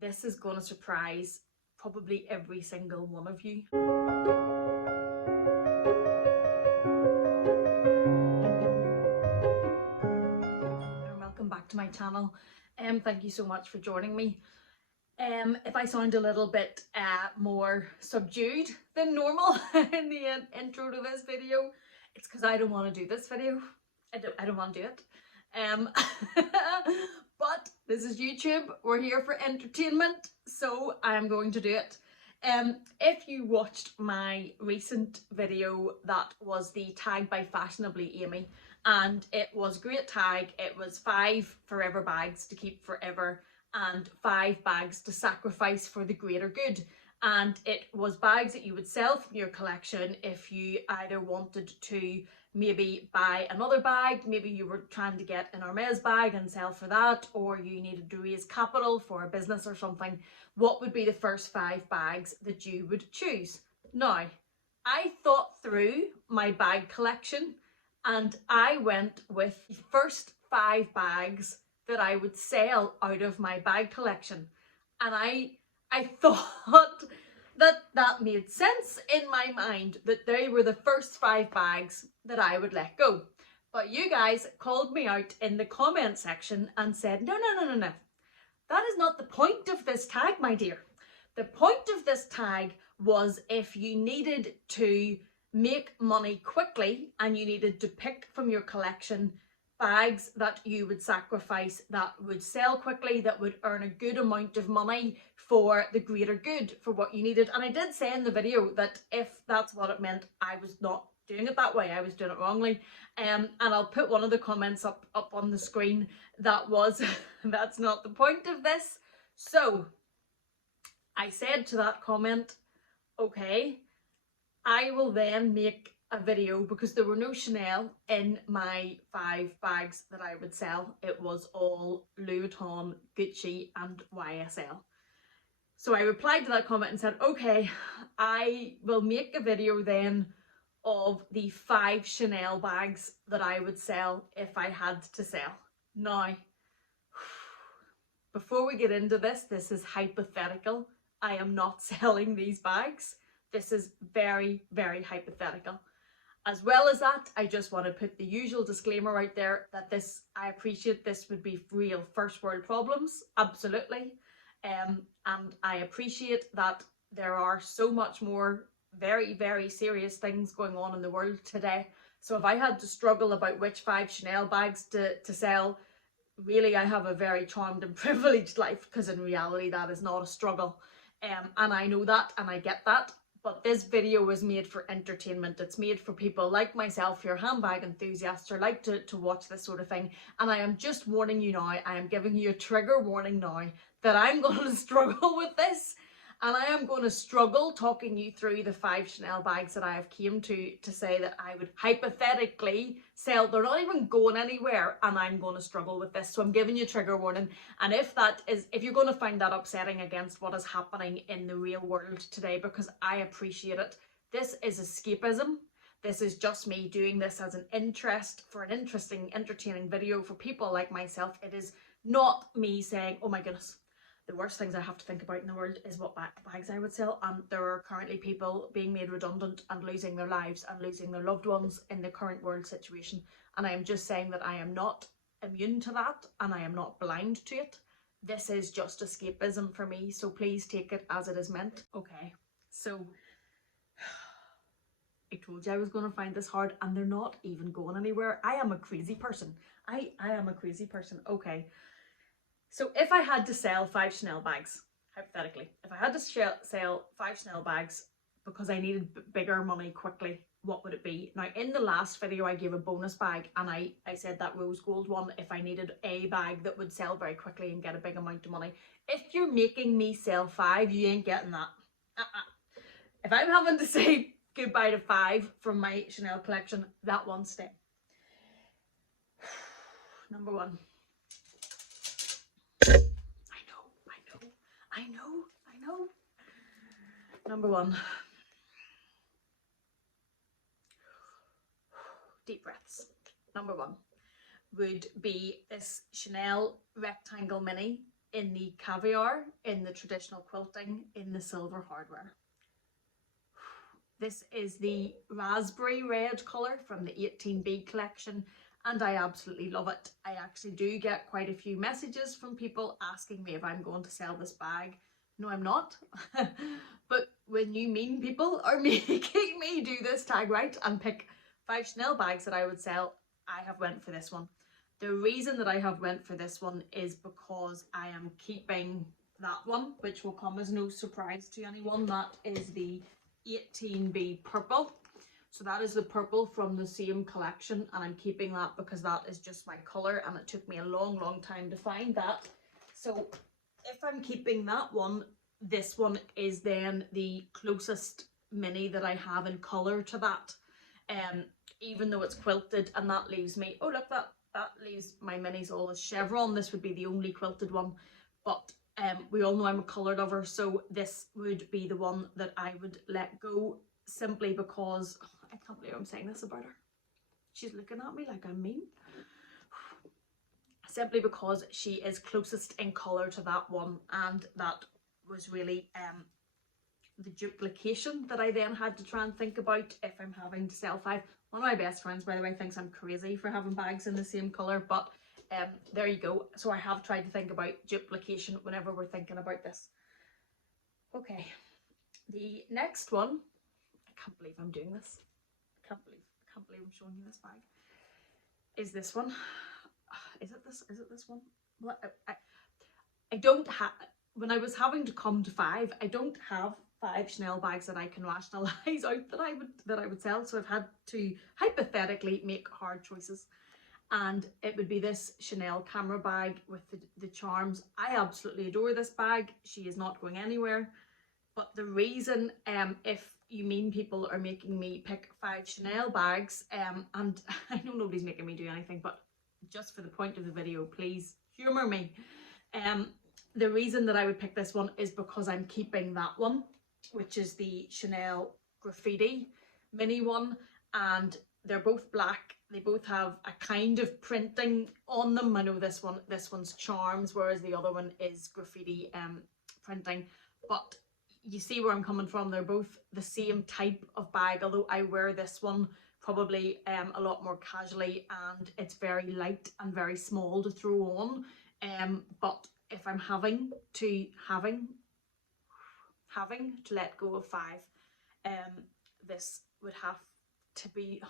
This is going to surprise probably every single one of you. Welcome back to my channel. Thank you so much for joining me. If I sound a little bit more subdued than normal in the intro to this video, it's because I don't want to do this video. I don't want to do it. But this is YouTube. We're here for entertainment, so I'm going to do it. If you watched my recent video, that was the tag by Fashionably Amy, and it was a great tag. It was 5 forever bags to keep forever and 5 bags to sacrifice for the greater good. And it was bags that you would sell from your collection if you either wanted to maybe buy another bag, maybe you were trying to get an Hermes bag and sell for that, or you needed to raise capital for a business or something. What would be the first 5 bags that you would choose? Now, I thought through my bag collection and I went with the first 5 bags that I would sell out of my bag collection. And I thought that made sense in my mind, that they were the first 5 bags that I would let go. But you guys called me out in the comment section and said, no. That is not the point of this tag, my dear. The point of this tag was if you needed to make money quickly and you needed to pick from your collection bags that you would sacrifice, that would sell quickly, that would earn a good amount of money for the greater good, for what you needed. And I did say in the video that if that's what it meant, I was not doing it that way. I was doing it wrongly. And I'll put one of the comments up on the screen that was, that's not the point of this. So I said to that comment, okay, I will then make a video, because there were no Chanel in my 5 bags that I would sell. It was all Louis Vuitton, Gucci and YSL. So I replied to that comment and said, okay, I will make a video then of the 5 Chanel bags that I would sell if I had to sell. Now, before we get into this is hypothetical. I am not selling these bags. This is very, very hypothetical. As well as that, I just want to put the usual disclaimer out there that this, I appreciate this would be real first world problems, absolutely. And I appreciate that there are so much more very, very serious things going on in the world today. So if I had to struggle about which 5 Chanel bags to sell, really I have a very charmed and privileged life, because in reality that is not a struggle. And I know that and I get that. But this video is made for entertainment. It's made for people like myself, who are handbag enthusiasts, or like to watch this sort of thing. And I am just warning you now, I am giving you a trigger warning now, that I'm going to struggle with this. And I am going to struggle talking you through the 5 Chanel bags that I have came to say that I would hypothetically sell. They're not even going anywhere, and I'm going to struggle with this. So I'm giving you a trigger warning. And if you're going to find that upsetting against what is happening in the real world today, because I appreciate it, this is escapism. This is just me doing this as an interest, for an interesting, entertaining video for people like myself. It is not me saying, oh my goodness, the worst things I have to think about in the world is what bags I would sell. And there are currently people being made redundant and losing their lives and losing their loved ones in the current world situation. And I am just saying that I am not immune to that, and I am not blind to it. This is just escapism for me, so please take it as it is meant. Okay, so I told you I was going to find this hard, and they're not even going anywhere. I am a crazy person. I am a crazy person. Okay. So if I had to sell 5 Chanel bags, hypothetically, if I had to sell 5 Chanel bags because I needed bigger money quickly, what would it be? Now, in the last video, I gave a bonus bag, and I said that rose gold one, if I needed a bag that would sell very quickly and get a big amount of money. If you're making me sell 5, you ain't getting that. If I'm having to say goodbye to 5 from my Chanel collection, that one stay. Number 1. I know. Number 1. Deep breaths. Number 1 would be this Chanel rectangle mini in the caviar, in the traditional quilting, in the silver hardware. This is the raspberry red colour from the 18B collection, and I absolutely love it. I actually do get quite a few messages from people asking me if I'm going to sell this bag. No, I'm not. But when you mean people are making me do this tag right and pick 5 Chanel bags that I would sell, I have went for this one. The reason that I have went for this one is because I am keeping that one, which will come as no surprise to anyone. That is the 18B purple. So that is the purple from the same collection, and I'm keeping that because that is just my colour, and it took me a long time to find that. So if I'm keeping that one, this one is then the closest mini that I have in colour to that. Even though it's quilted, and that leaves me, oh look, that leaves my minis all as chevron. This would be the only quilted one, but we all know I'm a colour lover, so this would be the one that I would let go, simply because, oh, I can't believe I'm saying this about her. She's looking at me like I'm mean. Simply because she is closest in colour to that one, and that was really the duplication that I then had to try and think about if I'm having to sell 5. One of my best friends, by the way, thinks I'm crazy for having bags in the same colour, but there you go. So I have tried to think about duplication whenever we're thinking about this. Okay, the next one, I can't believe I'm doing this. I can't believe I'm showing you this bag. Is this one? Is it this one? Well, I don't have, when I was having to come to 5, I don't have 5 Chanel bags that I can rationalise out that I would sell. So I've had to hypothetically make hard choices, and it would be this Chanel camera bag with the charms. I absolutely adore this bag. She is not going anywhere. But the reason, if you mean people are making me pick 5 Chanel bags, and I know nobody's making me do anything, but just for the point of the video, please humour me. The reason that I would pick this one is because I'm keeping that one, which is the Chanel graffiti mini one, and they're both black. They both have a kind of printing on them. I know this one's charms, whereas the other one is graffiti printing, but you see where I'm coming from. They're both the same type of bag, although I wear this one probably a lot more casually, and it's very light and very small to throw on. But if I'm having to let go of 5, this would have to be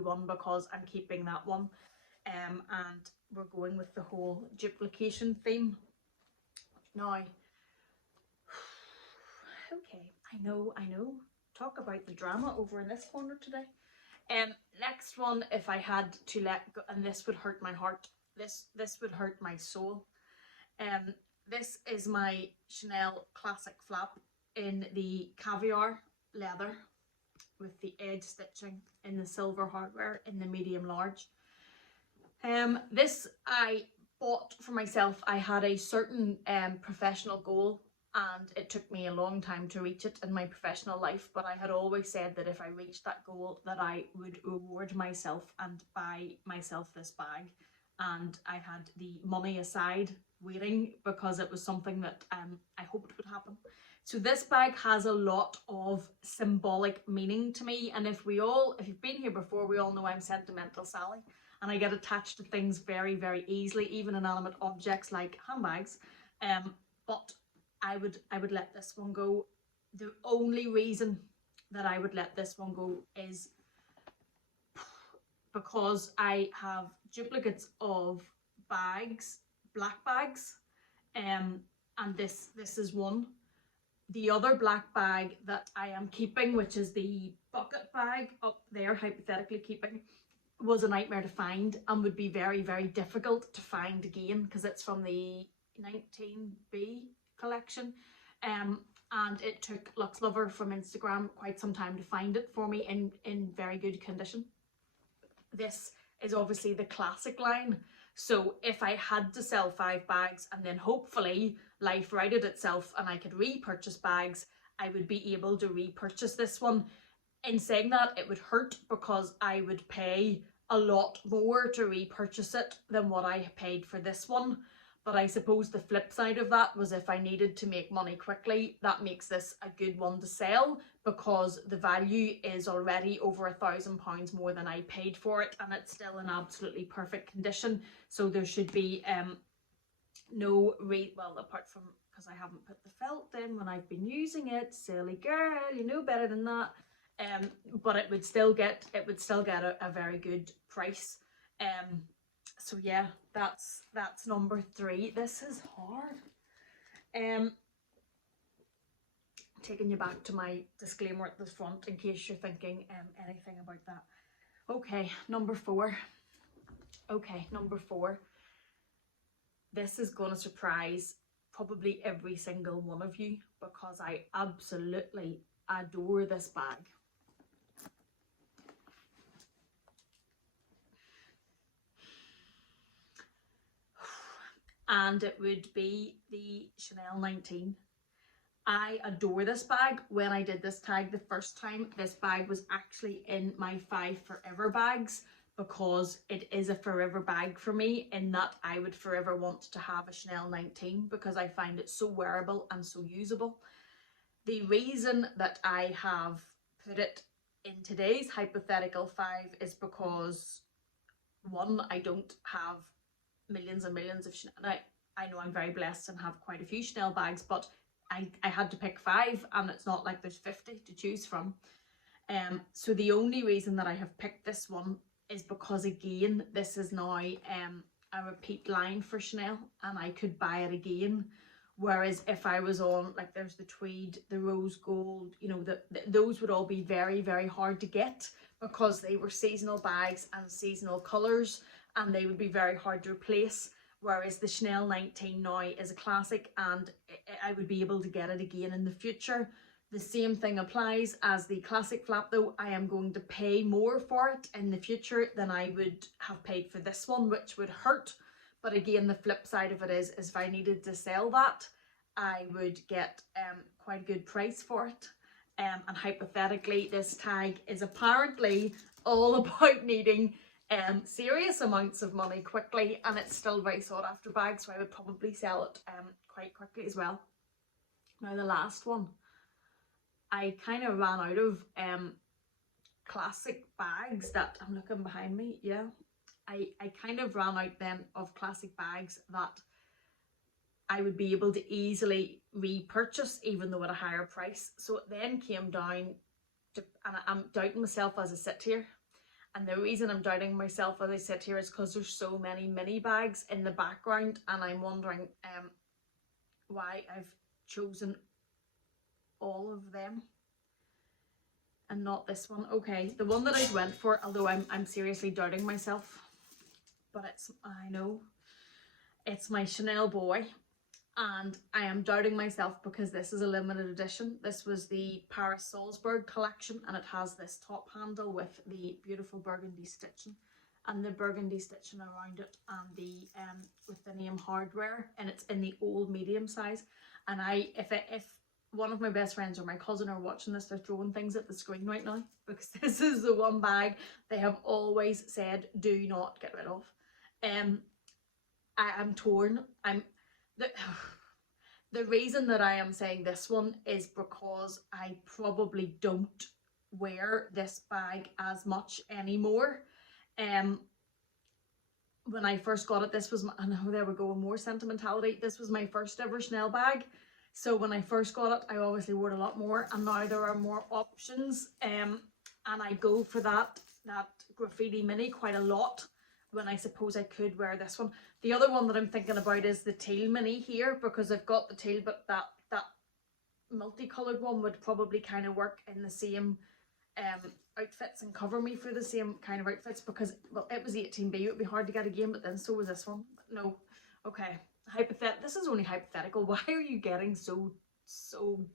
one, because I'm keeping that one, and we're going with the whole duplication theme now. Okay, I know, talk about the drama over in this corner today. Next one, if I had to let go, and this would hurt my heart, this would hurt my soul. This is my Chanel classic flap in the caviar leather with the edge stitching in the silver hardware in the medium large. This I bought for myself. I had a certain professional goal, and it took me a long time to reach it in my professional life, but I had always said that if I reached that goal, that I would reward myself and buy myself this bag. And I had the money aside waiting, because it was something that I hoped would happen. So this bag has a lot of symbolic meaning to me, and if you've been here before, we all know I'm sentimental Sally, and I get attached to things very easily, even inanimate objects like handbags. But I would let this one go. The only reason that I would let this one go is because I have duplicates of bags, black bags, and this is one. The other black bag that I am keeping, which is the bucket bag up there, hypothetically keeping, was a nightmare to find, and would be very difficult to find again, because it's from the 19B collection, and it took Lux Lover from Instagram quite some time to find it for me in very good condition. This is obviously the classic line, so if I had to sell 5 bags and then hopefully life righted itself and I could repurchase bags, I would be able to repurchase this one. In saying that, it would hurt because I would pay a lot more to repurchase it than what I paid for this one, But I suppose the flip side of that was if I needed to make money quickly, that makes this a good one to sell, because the value is already over £1,000 more than I paid for it, and it's still in absolutely perfect condition. So there should be no well, apart from because I haven't put the felt in when I've been using it. Silly girl, you know better than that. But it would still get a very good price. So yeah, that's number 3. This is hard. Taking you back to my disclaimer at the front in case you're thinking anything about that. Okay, number 4. This is going to surprise probably every single one of you, because I absolutely adore this bag. And it would be the Chanel 19. I adore this bag. When I did this tag the first time, this bag was actually in my 5 forever bags, because it is a forever bag for me, in that I would forever want to have a Chanel 19 because I find it so wearable and so usable. The reason that I have put it in today's hypothetical 5 is because, one, I don't have millions and millions of Chanel. I know I'm very blessed and have quite a few Chanel bags, but I had to pick 5, and it's not like there's 50 to choose from. So the only reason that I have picked this one is because, again, this is now a repeat line for Chanel, and I could buy it again. Whereas if I was on, like, there's the tweed, the rose gold, you know, those would all be very, very hard to get, because they were seasonal bags and seasonal colours, and they would be very hard to replace. Whereas the Chanel 19 now is a classic, and I would be able to get it again in the future. The same thing applies as the classic flap, though. I am going to pay more for it in the future than I would have paid for this one, which would hurt. But again, the flip side of it is if I needed to sell that, I would get quite a good price for it. And hypothetically, this tag is apparently all about needing serious amounts of money quickly, and it's still very sought after bag, so I would probably sell it quite quickly as well. Now the last one, I kind of ran out of classic bags that, I'm looking behind me, yeah, I kind of ran out then of classic bags that I would be able to easily repurchase, even though at a higher price. So it then came down to, and I'm doubting myself as I sit here. And the reason I'm doubting myself as I sit here is because there's so many mini bags in the background, and I'm wondering why I've chosen all of them and not this one. Okay, the one that I went for, although I'm seriously doubting myself, but I know it's my Chanel boy, and I am doubting myself because this is a limited edition. This was the Paris Salzburg collection, and it has this top handle with the beautiful burgundy stitching, and the burgundy stitching around it, and the with the name hardware, and it's in the old medium size. And if one of my best friends or my cousin are watching this, they're throwing things at the screen right now, because this is the one bag they have always said do not get rid of. I'm torn. The reason that I am saying this one is because I probably don't wear this bag as much anymore. When I first got it, this was I know there we go, more sentimentality. This was my first ever Chanel bag. So when I first got it, I obviously wore it a lot more, and now there are more options. And I go for that graffiti mini quite a lot, when I suppose I could wear this one. The other one that I'm thinking about is the teal mini here, because I've got the teal, but that multicolored one would probably kind of work in the same outfits and cover me for the same kind of outfits, because, well, it was 18B, it would be hard to get again, but then so was this one. No, okay, this is only hypothetical. Why are you getting so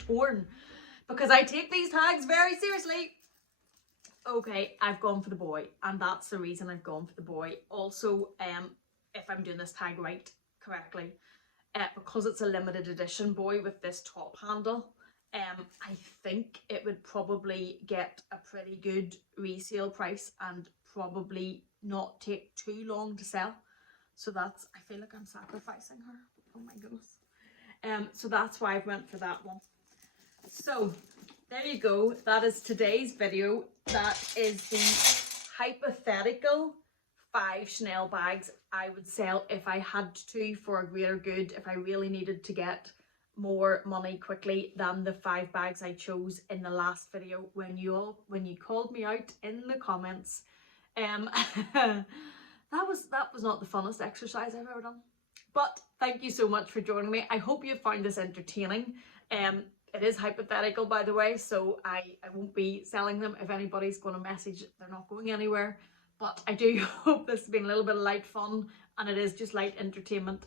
torn? Because I take these tags very seriously. Okay, I've gone for the boy, and that's the reason I've gone for the boy. Also, if I'm doing this tag correctly, because it's a limited edition boy with this top handle, I think it would probably get a pretty good resale price and probably not take too long to sell. So that's, I feel like I'm sacrificing her. Oh my goodness. So that's why I went for that one. So there you go. That is today's video. That is the hypothetical 5 Chanel bags I would sell if I had to for a greater good, if I really needed to get more money quickly than the 5 bags I chose in the last video when you called me out in the comments. that was not the funnest exercise I've ever done. But thank you so much for joining me. I hope you found this entertaining. It is hypothetical, by the way, so I won't be selling them. If anybody's going to message, they're not going anywhere. But I do hope this has been a little bit of light fun, and it is just light entertainment.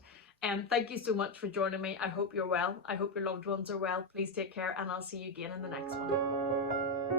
Thank you so much for joining me. I hope you're well. I hope your loved ones are well. Please take care, and I'll see you again in the next one.